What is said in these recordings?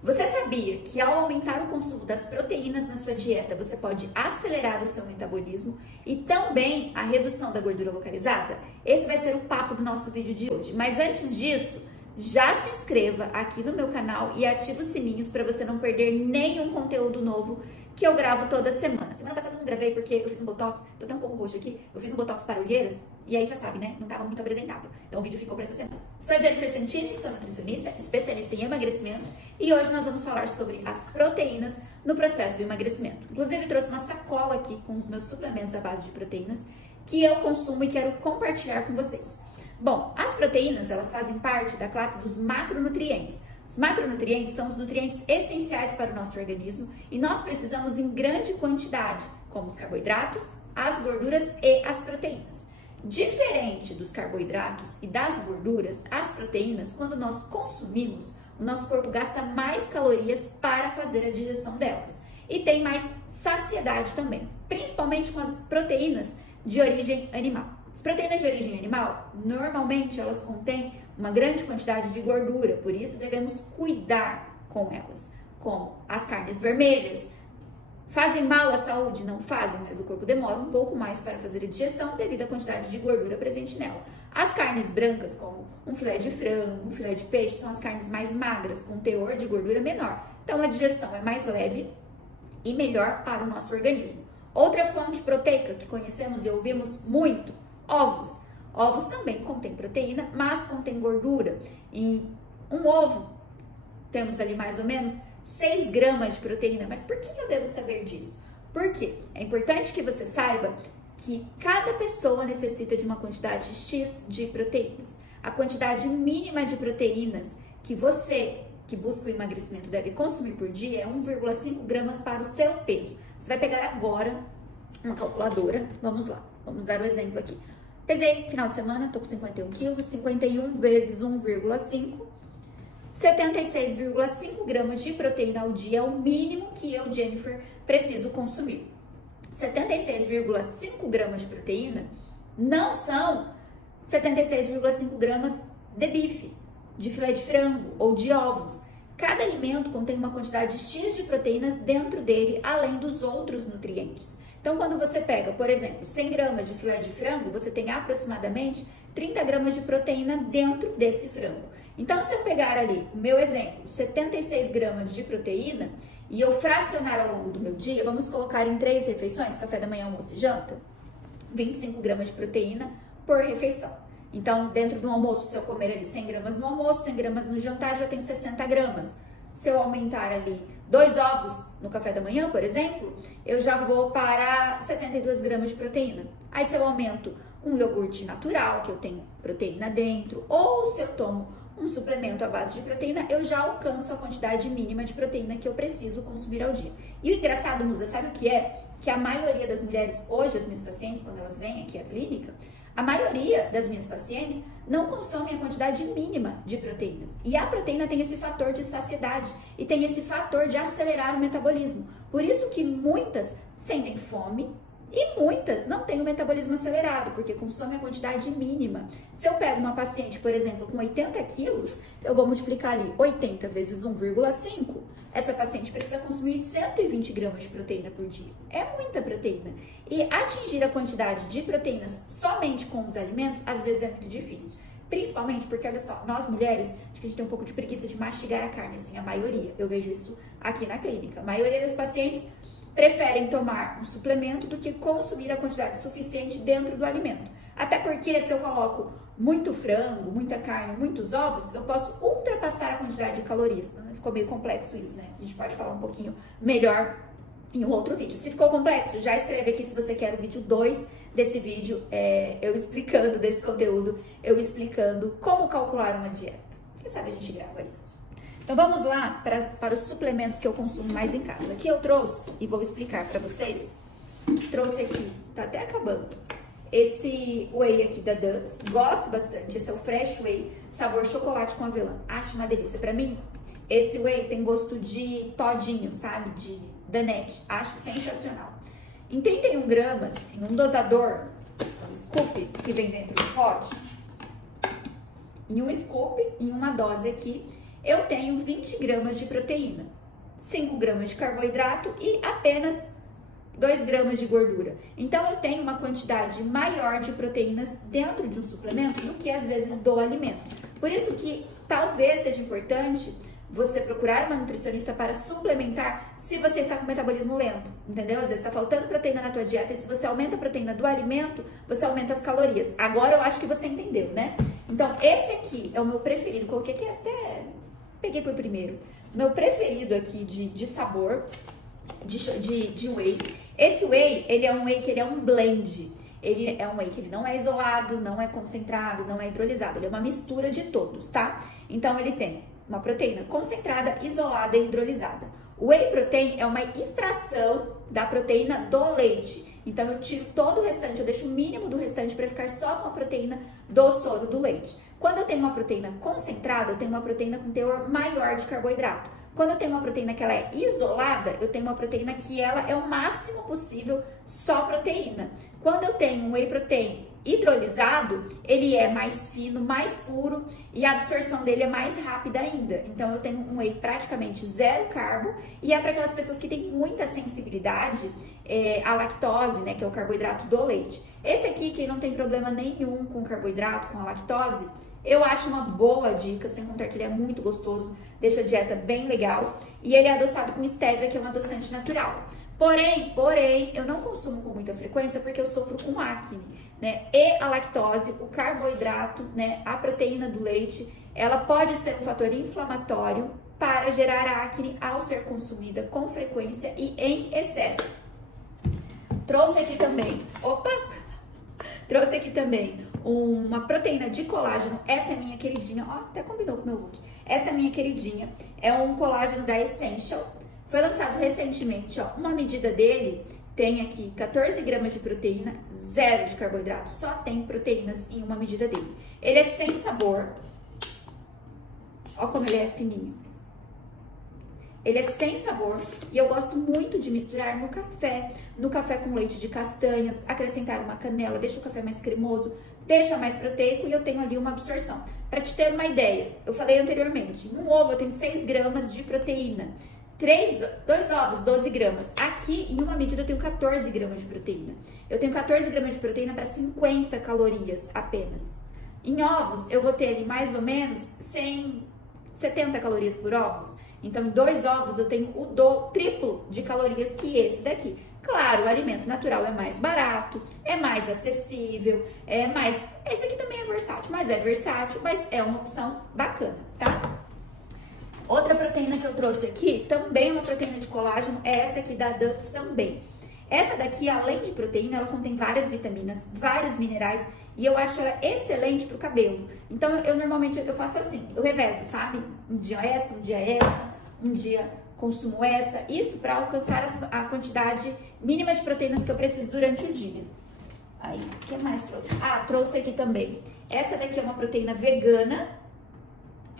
Você sabia que ao aumentar o consumo das proteínas na sua dieta, você pode acelerar o seu metabolismo e também a redução da gordura localizada? Esse vai ser o papo do nosso vídeo de hoje. Mas antes disso, já se inscreva aqui no meu canal e ative os sininhos para você não perder nenhum conteúdo novo que eu gravo toda semana. Semana passada eu não gravei porque eu fiz um botox, tô até um pouco roxo aqui, eu fiz um botox para olheiras e aí já sabe, né? Não tava muito apresentável. Então o vídeo ficou para essa semana. Sou a Jennifer Santini, sou nutricionista, especialista em emagrecimento e hoje nós vamos falar sobre as proteínas no processo do emagrecimento. Inclusive trouxe uma sacola aqui com os meus suplementos à base de proteínas que eu consumo e quero compartilhar com vocês. Bom, as proteínas, elas fazem parte da classe dos macronutrientes. Os macronutrientes são os nutrientes essenciais para o nosso organismo e nós precisamos em grande quantidade, como os carboidratos, as gorduras e as proteínas. Diferente dos carboidratos e das gorduras, as proteínas, quando nós consumimos, o nosso corpo gasta mais calorias para fazer a digestão delas e tem mais saciedade também, principalmente com as proteínas de origem animal. As proteínas de origem animal, normalmente elas contêm uma grande quantidade de gordura, por isso devemos cuidar com elas, como as carnes vermelhas. Fazem mal à saúde? Não fazem, mas o corpo demora um pouco mais para fazer a digestão devido à quantidade de gordura presente nela. As carnes brancas, como um filé de frango, um filé de peixe, são as carnes mais magras, com teor de gordura menor. Então a digestão é mais leve e melhor para o nosso organismo. Outra fonte proteica que conhecemos e ouvimos muito, ovos. Ovos também contêm proteína, mas contém gordura. Em um ovo, temos ali mais ou menos 6 gramas de proteína. Mas por que eu devo saber disso? Porque é importante que você saiba que cada pessoa necessita de uma quantidade X de proteínas. A quantidade mínima de proteínas que você, que busca o emagrecimento, deve consumir por dia é 1,5 gramas para o seu peso. Você vai pegar agora uma calculadora. Vamos lá, vamos dar o exemplo aqui. Pesei final de semana, tô com 51 quilos, 51 vezes 1,5, 76,5 gramas de proteína ao dia é o mínimo que eu, Jennifer, preciso consumir. 76,5 gramas de proteína não são 76,5 gramas de bife, de filé de frango ou de ovos. Cada alimento contém uma quantidade X de proteínas dentro dele, além dos outros nutrientes. Então, quando você pega, por exemplo, 100 gramas de filé de frango, você tem aproximadamente 30 gramas de proteína dentro desse frango. Então, se eu pegar ali, o meu exemplo, 76 gramas de proteína, e eu fracionar ao longo do meu dia, vamos colocar em 3 refeições, café da manhã, almoço e janta, 25 gramas de proteína por refeição. Então, dentro do almoço, se eu comer ali 100 gramas no almoço, 100 gramas no jantar, já tenho 60 gramas. Se eu aumentar ali 2 ovos no café da manhã, por exemplo, eu já vou para 72 gramas de proteína. Aí se eu aumento um iogurte natural, que eu tenho proteína dentro, ou se eu tomo um suplemento à base de proteína, eu já alcanço a quantidade mínima de proteína que eu preciso consumir ao dia. E o engraçado, Musa, sabe o que é? Que a maioria das mulheres, hoje as minhas pacientes, quando elas vêm aqui à clínica, a maioria das minhas pacientes não consomem a quantidade mínima de proteínas. E a proteína tem esse fator de saciedade e tem esse fator de acelerar o metabolismo. Por isso que muitas sentem fome e muitas não têm o metabolismo acelerado, porque consomem a quantidade mínima. Se eu pego uma paciente, por exemplo, com 80 quilos, eu vou multiplicar ali 80 vezes 1,5. Essa paciente precisa consumir 120 gramas de proteína por dia. É muita proteína. E atingir a quantidade de proteínas somente com os alimentos, às vezes é muito difícil. Principalmente porque, olha só, nós mulheres, acho que a gente tem um pouco de preguiça de mastigar a carne, assim, a maioria. Eu vejo isso aqui na clínica. A maioria das pacientes preferem tomar um suplemento do que consumir a quantidade suficiente dentro do alimento. Até porque se eu coloco muito frango, muita carne, muitos ovos, eu posso ultrapassar a quantidade de calorias. Ficou meio complexo isso, né? A gente pode falar um pouquinho melhor em um outro vídeo. Se ficou complexo, já escreve aqui se você quer o vídeo 2 desse vídeo, eu explicando desse conteúdo, eu explicando como calcular uma dieta. Quem sabe a gente grava isso. Então vamos lá para os suplementos que eu consumo mais em casa. Aqui eu trouxe, e vou explicar para vocês, trouxe aqui, tá até acabando, esse whey aqui da Dance, gosto bastante, esse é o Fresh Whey, sabor chocolate com avelã, acho uma delícia. Pra mim, esse whey tem gosto de todinho, sabe, de Danette, acho sensacional. Em 31 gramas, em um dosador, um scoop que vem dentro do pote, em um scoop, em uma dose aqui, eu tenho 20 gramas de proteína, 5 gramas de carboidrato e apenas 2 gramas de gordura. Então, eu tenho uma quantidade maior de proteínas dentro de um suplemento do que, às vezes, do alimento. Por isso que talvez seja importante você procurar uma nutricionista para suplementar se você está com metabolismo lento, entendeu? Às vezes está faltando proteína na tua dieta e se você aumenta a proteína do alimento, você aumenta as calorias. Agora eu acho que você entendeu, né? Então, esse aqui é o meu preferido. Coloquei aqui até... peguei por primeiro. Meu preferido aqui de sabor, de whey. Esse whey, ele é um whey que ele é um blend. Ele é um whey que ele não é isolado, não é concentrado, não é hidrolisado. Ele é uma mistura de todos, tá? Então, ele tem uma proteína concentrada, isolada e hidrolisada. O whey protein é uma extração da proteína do leite. Então, eu tiro todo o restante, eu deixo o mínimo do restante para ficar só com a proteína do soro do leite. Quando eu tenho uma proteína concentrada, eu tenho uma proteína com teor maior de carboidrato. Quando eu tenho uma proteína que ela é isolada, eu tenho uma proteína que ela é o máximo possível só proteína. Quando eu tenho um whey protein hidrolisado, ele é mais fino, mais puro e a absorção dele é mais rápida ainda. Então, eu tenho um whey praticamente zero carbo e é para aquelas pessoas que têm muita sensibilidade à lactose, né, que é o carboidrato do leite. Esse aqui, quem não tem problema nenhum com carboidrato, com a lactose, eu acho uma boa dica, sem contar que ele é muito gostoso, deixa a dieta bem legal e ele é adoçado com stevia, que é um adoçante natural. Porém, eu não consumo com muita frequência porque eu sofro com acne, né? E a lactose, o carboidrato, né? A proteína do leite, ela pode ser um fator inflamatório para gerar acne ao ser consumida com frequência e em excesso. Trouxe aqui também uma proteína de colágeno. Essa é minha queridinha, ó, até combinou com o meu look. Essa é minha queridinha, é um colágeno da Essential. Foi lançado recentemente, ó, uma medida dele tem aqui 14 gramas de proteína, 0 de carboidrato, só tem proteínas em uma medida dele. Ele é sem sabor, ó como ele é fininho. Ele é sem sabor e eu gosto muito de misturar no café com leite de castanhas, acrescentar uma canela, deixa o café mais cremoso, deixa mais proteico e eu tenho ali uma absorção. Para te ter uma ideia, eu falei anteriormente, em um ovo eu tenho 6 gramas de proteína. 2 ovos, 12 gramas. Aqui, em uma medida, eu tenho 14 gramas de proteína. Eu tenho 14 gramas de proteína para 50 calorias apenas. Em ovos, eu vou ter ali mais ou menos 170 calorias por ovos. Então, em 2 ovos, eu tenho o triplo de calorias que esse daqui. Claro, o alimento natural é mais barato, é mais acessível, Esse aqui também é versátil, mas é uma opção bacana, tá? Outra proteína que eu trouxe aqui, também uma proteína de colágeno, é essa aqui da Dux também. Essa daqui, além de proteína, ela contém várias vitaminas, vários minerais e eu acho ela excelente pro cabelo. Então, normalmente eu faço assim, eu revezo, sabe? Um dia essa, um dia consumo essa. Isso para alcançar a quantidade mínima de proteínas que eu preciso durante o dia. Aí, o que mais trouxe? Ah, trouxe aqui também. Essa daqui é uma proteína vegana.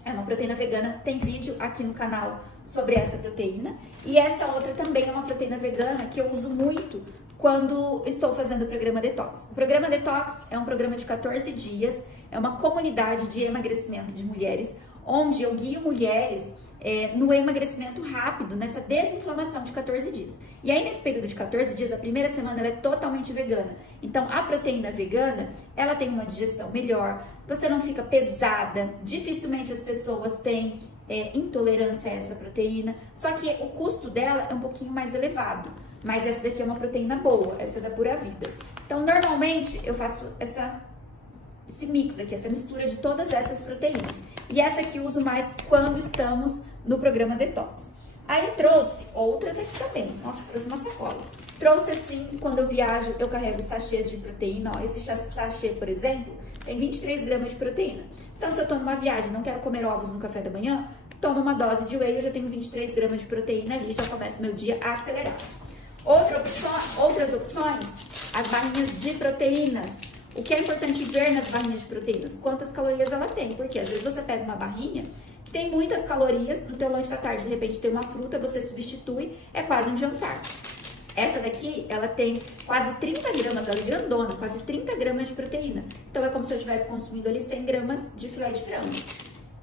É uma proteína vegana, tem vídeo aqui no canal sobre essa proteína. E essa outra também é uma proteína vegana que eu uso muito quando estou fazendo o programa Detox. O programa Detox é um programa de 14 dias, é uma comunidade de emagrecimento de mulheres, onde eu guio mulheres no emagrecimento rápido, nessa desinflamação de 14 dias. E aí, nesse período de 14 dias, a primeira semana ela é totalmente vegana. Então, a proteína vegana, ela tem uma digestão melhor, você não fica pesada, dificilmente as pessoas têm intolerância a essa proteína, só que o custo dela é um pouquinho mais elevado. Mas essa daqui é uma proteína boa, essa é da Pura Vida. Então, normalmente, eu faço esse mix aqui, essa mistura de todas essas proteínas. E essa aqui eu uso mais quando estamos no programa Detox. Aí trouxe outras aqui também. Nossa, trouxe uma sacola. Trouxe assim, quando eu viajo, eu carrego sachês de proteína. Ó, esse sachê, por exemplo, tem 23 gramas de proteína. Então, se eu tô numa viagem e não quero comer ovos no café da manhã, tomo uma dose de whey, eu já tenho 23 gramas de proteína ali, já começo meu dia acelerado. Outras opções, as barrinhas de proteínas. O que é importante ver nas barrinhas de proteínas? Quantas calorias ela tem, porque às vezes você pega uma barrinha que tem muitas calorias, no teu lanche da tarde, de repente tem uma fruta, você substitui, é quase um jantar. Essa daqui, ela tem quase 30 gramas, ela é grandona, quase 30 gramas de proteína. Então, é como se eu estivesse consumindo ali 100 gramas de filé de frango.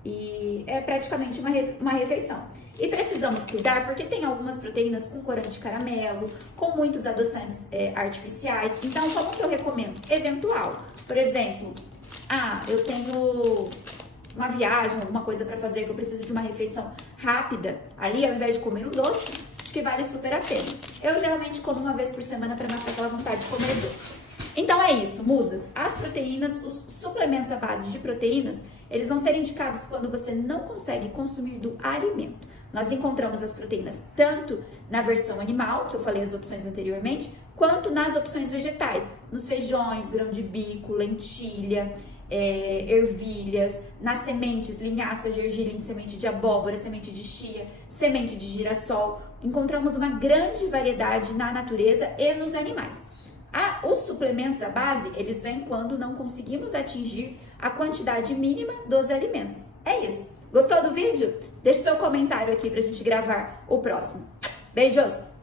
e é praticamente uma refeição. E precisamos cuidar porque tem algumas proteínas com corante caramelo, com muitos adoçantes artificiais. Então, como que eu recomendo? Eventual. Por exemplo, eu tenho uma viagem, alguma coisa para fazer que eu preciso de uma refeição rápida ali, ao invés de comer um doce, acho que vale super a pena. Eu geralmente como uma vez por semana para matar aquela vontade de comer doce. Então é isso, musas. As proteínas, os suplementos à base de proteínas, eles vão ser indicados quando você não consegue consumir do alimento. Nós encontramos as proteínas tanto na versão animal, que eu falei as opções anteriormente, quanto nas opções vegetais, nos feijões, grão de bico, lentilha, ervilhas, nas sementes, linhaça, gergelim, semente de abóbora, semente de chia, semente de girassol. Encontramos uma grande variedade na natureza e nos animais. Os suplementos à base, eles vêm quando não conseguimos atingir a quantidade mínima dos alimentos. É isso. Gostou do vídeo? Deixe seu comentário aqui pra gente gravar o próximo. Beijos!